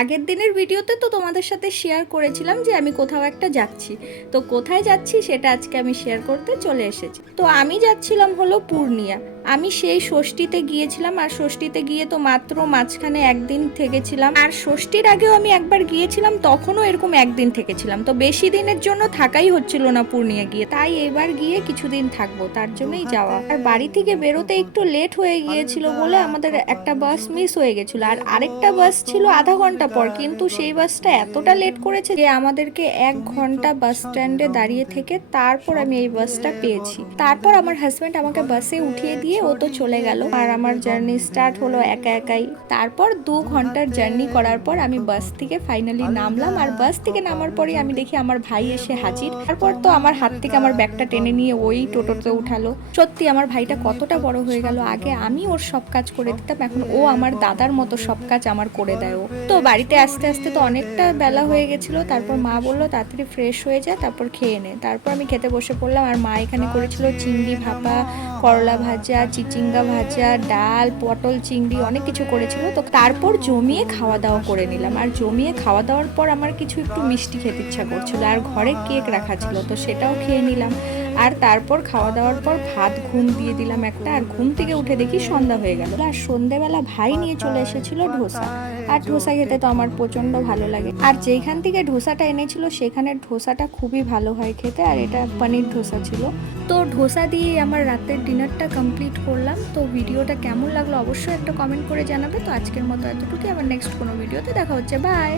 আগের দিনের ভিডিওতে তো তোমাদের সাথে শেয়ার করেছিলাম যে আমি কোথাও একটা যাচ্ছি। তো কোথায় যাচ্ছি সেটা আজকে আমি শেয়ার করতে চলে এসেছি। তো আমি যাচ্ছিলাম হলো পূর্ণিয়া। আমি সেই ষষ্ঠীতে গিয়েছিলাম, আর ষষ্ঠীতে গিয়ে তো মাত্র মাঝখানে একদিন থেকেছিলাম। আর ষষ্ঠীর আগেও আমি একবার গিয়েছিলাম, তখনও এরকম একদিন থেকেছিলাম। তো বেশি দিনের জন্য থাকাই হচ্ছিল না পূর্ণিয়া গিয়ে, তাই এবার গিয়ে কিছুদিন থাকবো, তার জন্যই যাওয়া। আর বাড়ি থেকে বেরোতে একটু লেট হয়ে গিয়েছিল বলে আমাদের একটা বাস মিস হয়ে গেছিল, আর আরেকটা বাস ছিল আধা ঘন্টা পর, কিন্তু সেই বাসটা এতটা লেট করেছে যে আমাদেরকে 1 ঘন্টা বাস স্ট্যান্ডে দাঁড়িয়ে থেকে তারপর আমি এই বাসটা পেয়েছি। তারপর আমার হাজব্যান্ড আমাকে বাসে উঠিয়ে দিয়ে ও তো চলে গেল, আর আমার জার্নি স্টার্ট হলো একা একাই। তারপর 2 ঘন্টার জার্নি করার পর আমি বাস থেকে ফাইনালি নামলাম, আর বাস থেকে নামার পরে আমি দেখি আমার ভাই এসে হাজির। তারপর তো আমার হাত থেকে আমার ব্যাগটা টেনে নিয়ে ওই টোটোতে উঠালো। সত্যি আমার ভাইটা কতটা বড় হয়ে গেল, আগে আমি ওর সব কাজ করে দিতাম, এখন ও আমার দাদার মতো সব কাজ আমার করে দেয়। ও তো বাড়িতে আস্তে আস্তে তো অনেকটা বেলা হয়ে গেছিল। তারপর মা বললো তাড়াতাড়ি ফ্রেশ হয়ে যায়, তারপর খেয়ে নে। তারপর আমি খেতে বসে পড়লাম, আর মা এখানে করেছিল চিংড়ি ভাপা, করলা ভাজা, চিচিঙ্গা ভাজা, ডাল, পটল চিংড়ি, অনেক কিছু করেছিল। তো তারপর জমিয়ে খাওয়া দাওয়া করে নিলাম, আর জমিয়ে খাওয়া দাওয়ার পর আমার কিছু একটু মিষ্টি খেতে ইচ্ছা করছিল, আর ঘরে কেক রাখা ছিল, তো সেটাও খেয়ে নিলাম। আর তারপর খাওয়া দাওয়ার পর ভাত ঘুম দিয়ে দিলাম একটা, আর ঘুম থেকে উঠে দেখি সন্ধ্যা হয়ে গেল। আর সন্ধ্যেবেলা ভাই নিয়ে চলে এসেছিল ধোসা, আর ধোসা খেতে তো আমার প্রচন্ড ভালো লাগে। আর যেখান থেকে ধোসাটা এনেছিল সেখানের ধোসাটা খুবই ভালো হয় খেতে, আর এটা পনির ধোসা ছিল। তো ধোসা দিয়ে আমার রাতের ডিনারটা কমপ্লিট করলাম। তো ভিডিওটা কেমন লাগলো অবশ্যই একটা কমেন্ট করে জানাবে। তো আজকের মতো এতটুকুই, আবার নেক্সট কোনো ভিডিওতে দেখা হচ্ছে। বাই।